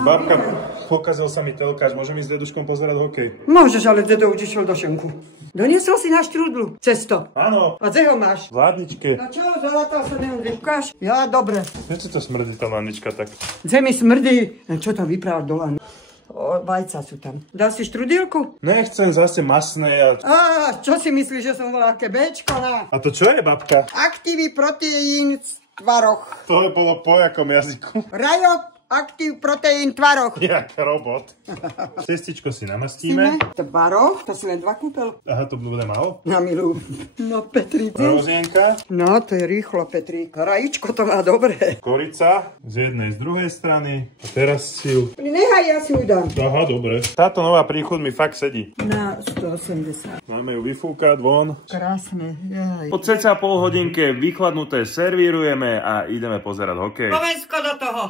Babka, pokazil sa mi telkáč, môžem ísť s deduškom pozerať hokej? Môžeš, ale dedo už išiel do šenku. Doniesol si na štrúdlu cesto. Áno. A kde ho máš? V hladničke. No čo, zalatal sa neho, ukáž? Ja, dobre. Prečo to smrdí tá hladnička tak? Kde mi smrdí? Čo tam vypráva dole? Vajca sú tam. Dá si štrudílku? Nechcem zase masné Á, čo si myslíš, že som bola aké béčko na? A to čo je, babka? Aktív proteín v tvaroch. To bolo po jakom jazyku? Rajok, aktív proteín v tvaroch. Jak robot. Cestičko si namastíme. Tvaroch? To si len 2 kúpel. Aha, to bude málo? Na milú. No, Petrík. Rozienka. No, to je rýchlo, Petrík. Rajíčko to má dobre. Korica z jednej, z druhej strany. A teraz si ju... Nehaj, ja si ju dám. Aha, dobre. Táto nová príchod mi fakt sedí. Na 180. Máme ju vyfúkať von. Krásne. Jaj. Po cca pol hodinke vychladnuté servírujeme a ideme pozerať hokej. Slovensko do toho.